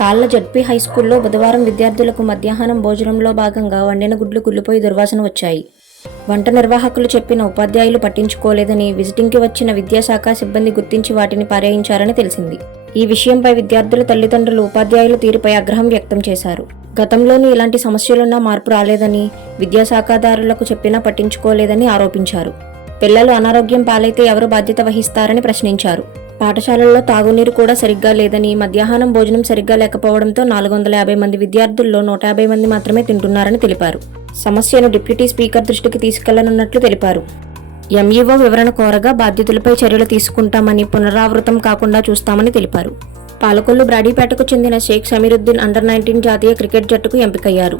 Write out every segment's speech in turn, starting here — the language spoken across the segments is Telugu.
కాళ్ళ జడ్పీ హైస్కూల్లో బుధవారం విద్యార్థులకు మధ్యాహ్నం భోజనంలో భాగంగా వండిన గుడ్లు కుళ్ళిపోయి దుర్వాసన వచ్చాయి. వంట నిర్వాహకులు చెప్పిన ఉపాధ్యాయులు పట్టించుకోలేదని విజిటింగ్కి వచ్చిన విద్యాశాఖ సిబ్బంది గుర్తించి వాటిని పారేయించారని తెలిసింది. ఈ విషయంపై విద్యార్థుల తల్లిదండ్రులు ఉపాధ్యాయుల తీరుపై ఆగ్రహం వ్యక్తం చేశారు. గతంలోనూ ఇలాంటి సమస్యలున్నా మార్పు రాలేదని, విద్యాశాఖాదారులకు చెప్పినా పట్టించుకోలేదని ఆరోపించారు. పిల్లలు అనారోగ్యం పాలైతే ఎవరు బాధ్యత వహిస్తారని ప్రశ్నించారు. పాఠశాలల్లో తాగునీరు కూడా సరిగ్గా లేదని, మధ్యాహ్నం భోజనం సరిగ్గా లేకపోవడంతో 450 మంది విద్యార్థుల్లో 150 మంది మాత్రమే తింటున్నారని తెలిపారు. సమస్యను డిప్యూటీ స్పీకర్ దృష్టికి తీసుకెళ్లనున్నట్లు తెలిపారు. ఎంఈఓ వివరణ కోరగా బాధ్యతలపై చర్యలు తీసుకుంటామని, పునరావృతం కాకుండా చూస్తామని తెలిపారు. పాలకొల్లు బ్రాడీపేటకు చెందిన షేక్ సమీరుద్దీన్ అండర్-19 జాతీయ క్రికెట్ జట్టుకు ఎంపికయ్యారు.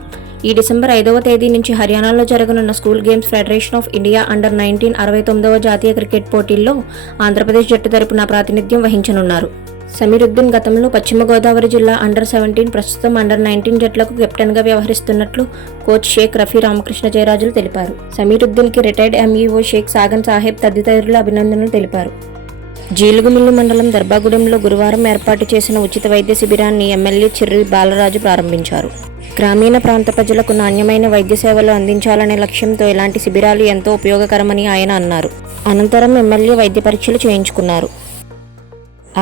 ఈ డిసెంబర్ 5వ తేదీ నుంచి హర్యానాలో జరగనున్న school games federation of India under 69వ జాతీయ క్రికెట్ పోటీల్లో ఆంధ్రప్రదేశ్ జట్టు తరపున ప్రాతినిధ్యం వహించనున్నారు. సమీరుద్దీన్ గతంలో పశ్చిమ గోదావరి జిల్లా అండర్-17, ప్రస్తుతం అండర్-19 జట్లకు కెప్టెన్గా వ్యవహరిస్తున్నట్లు కోచ్ షేక్ రఫీ రామకృష్ణ జయరాజులు తెలిపారు. సమీరుద్దీన్కి రిటైర్డ్ ఎంఈఓ షేక్ సాగన్ సాహెబ్ తదితరులు అభినందనలు తెలిపారు. జీలుగుమిల్లి మండలం దర్బాగూడెంలో గురువారం ఏర్పాటు చేసిన ఉచిత వైద్య శిబిరాన్ని ఎమ్మెల్యే చిర్రి బాలరాజు ప్రారంభించారు. గ్రామీణ ప్రాంత ప్రజలకు నాణ్యమైన వైద్య సేవలు అందించాలనే లక్ష్యంతో ఇలాంటి శిబిరాలు ఎంతో ఉపయోగకరమని ఆయన అన్నారు. అనంతరం ఎమ్మెల్యే వైద్య పరీక్షలు చేయించుకున్నారు.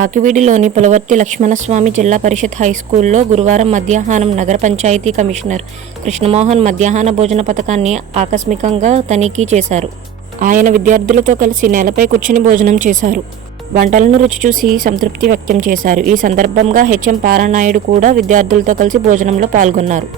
ఆకివీడిలోని పులవర్తి లక్ష్మణస్వామి జిల్లా పరిషత్ హైస్కూల్లో గురువారం మధ్యాహ్నం నగర పంచాయతీ కమిషనర్ కృష్ణమోహన్ మధ్యాహ్న భోజన పథకాన్ని ఆకస్మికంగా తనిఖీ చేశారు. ఆయన విద్యార్థులతో కలిసి నేలపై కూర్చుని భోజనం చేశారు. వంటలను రుచి చూసి సంతృప్తి వ్యక్తం చేశారు. ఈ సందర్భంగా హెచ్ఎం పారానాయుడు కూడా విద్యార్థులతో కలిసి భోజనంలో పాల్గొన్నారు.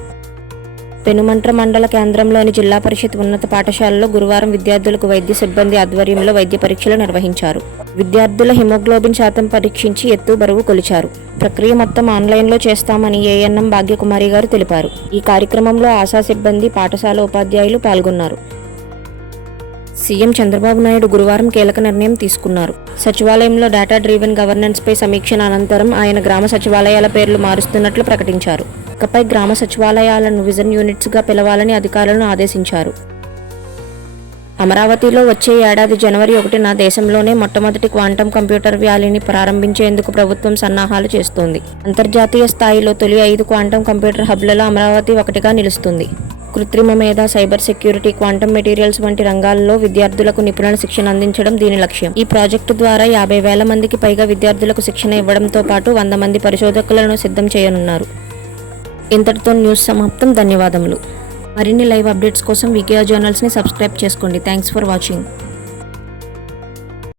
పెనుమంట్ర మండల కేంద్రంలోని జిల్లా పరిషత్ ఉన్నత పాఠశాలలో గురువారం విద్యార్థులకు వైద్య సిబ్బంది ఆధ్వర్యంలో వైద్య పరీక్షలు నిర్వహించారు. విద్యార్థుల హిమోగ్లోబిన్ శాతం పరీక్షించి ఎత్తు, బరువు కొలిచారు. ప్రక్రియ మొత్తం ఆన్లైన్లో చేస్తామని ఏఎన్ఎం భాగ్యకుమారి గారు తెలిపారు. ఈ కార్యక్రమంలో ఆశా సిబ్బంది, పాఠశాల ఉపాధ్యాయులు పాల్గొన్నారు. సీఎం చంద్రబాబు నాయుడు గురువారం కీలక నిర్ణయం తీసుకున్నారు. సచివాలయంలో డేటా డ్రీవెన్ గవర్నెన్స్ పై సమీక్ష అనంతరం ఆయన గ్రామ సచివాలయాల పేర్లు మారుస్తున్నట్లు ప్రకటించారు. ఇకపై గ్రామ సచివాలయాలను విజన్ యూనిట్స్గా పిలవాలని అధికారులను ఆదేశించారు. అమరావతిలో వచ్చే ఏడాది జనవరి 1న దేశంలోనే మొట్టమొదటి క్వాంటం కంప్యూటర్ వ్యాలీని ప్రారంభించేందుకు ప్రభుత్వం సన్నాహాలు చేస్తోంది. అంతర్జాతీయ స్థాయిలో తొలి 5 క్వాంటం కంప్యూటర్ హబ్లలో అమరావతి ఒకటిగా నిలుస్తుంది. కృత్రిమ మేధ, సైబర్ సెక్యూరిటీ, క్వాంటం మెటీరియల్స్ వంటి రంగాల్లో విద్యార్థులకు నిపుణుల శిక్షణ అందించడం దీని లక్ష్యం. ఈ ప్రాజెక్టు ద్వారా 50,000 మందికి పైగా విద్యార్థులకు శిక్షణ ఇవ్వడంతో పాటు 100 మంది పరిశోధకులను సిద్ధం చేయనున్నారు. ఇంతటితో న్యూస్ సమాప్తం. ధన్యవాదములు. మరిన్ని లైవ్ అప్డేట్స్ కోసం వికేఆర్ జర్నల్స్ని సబ్స్క్రైబ్ చేసుకోండి. Thanks for watching.